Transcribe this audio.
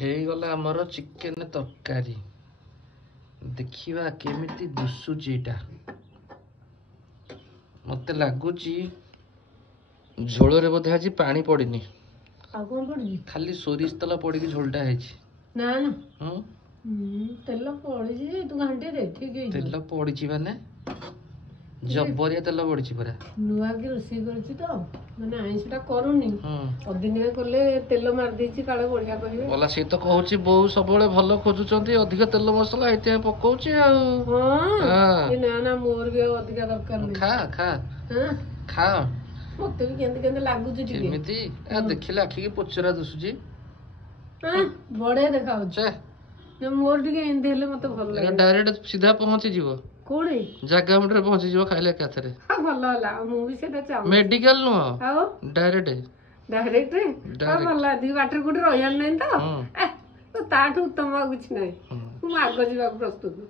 ହେଇଗଲା ଆମର ଚିକେନ ତରକାରୀ। ଦେଖିବା କେମିତି ଦିଶୁଛି ଏଇଟା। ମତେ ଲାଗୁଛି ଝୋଳରେ ବୋଧେ ଆଜି ପାଣି ପଡିନି, ଆଉ କଣ ପଡୁଛି? ଖାଲି ସୋରିଷ ତେଲ ପଡିକି ଝୋଳଟା ହେଇଛି। ନା ନା ହୁଁ ତେଲ ପଡିଛି ଯେ ତୁ ଘାଣ୍ଟି ଦେ, ଠିକ ହେଇଯିବ। ତେଲ ପଡିଛି ମାନେ ଜବରିଆ ତେଲ ପଡିଛି ପୁରା। ନୂଆ କି ରୋଷେଇ କରିଛି ତ, ମାନେ ଆଇଁଷଟା କରୁନି। ଅଦିନିଆ କଲେ ତେଲ ମାରିଦେଇଛି କାଳେ ବଢିଆ କହିବେ। ବୋଲା ସିଏ ତ କହୁଛି ବୋଉ ସବୁବେଳେ ଭଲ ଖୋଜୁଛନ୍ତି, ଅଧିକ ତେଲ ମସଲା ଏଇଥିପାଇଁ ପକଉଛି ଆଉ। ନା ନା ମୋର ବି ଆଉ ଅଧିକା ଦରକାର ନାହିଁ। ଖା ଖା ଖା। ମତେ ବି କେମିତି କେମିତି ଲାଗୁଛି ଟିକେ। କେମିତି ଦେଖିଲେ ଆଖିକି ପୋଚରା ଦିଶୁଛି। ବଢିଆ ଦେଖାଯାଉଛି। ମୋର ଟିକେ ଏମିତି ହେଲେ ମତେ ଭଲ ଲାଗେ। ଡାଇରେକ୍ଟ ସିଧା ପହଞ୍ଚିଯିବ କୋଉଠି? ଜାଗା ମୁଣ୍ଡରେ ପହଞ୍ଚିଯିବ ଖାଇଲେ ଏକାଥରେ। ଭଲ ହେଲା, ମୁଁ ବି ସେଇଟା ଚାହୁଁଛି। ମେଡିକାଲ ନୁହଁ, ଆଉ ଡାଇରେକ୍ଟ ଭଲ ଅଧିକ ବାଟରେ କୋଉଠି ରହିବାର ନାହିଁ ତ। ତାଠୁ ଉତ୍ତମ ଆଉ କିଛି ନାହିଁ। ମୁଁ ଆଗ ଯିବାକୁ ପ୍ରସ୍ତୁତ।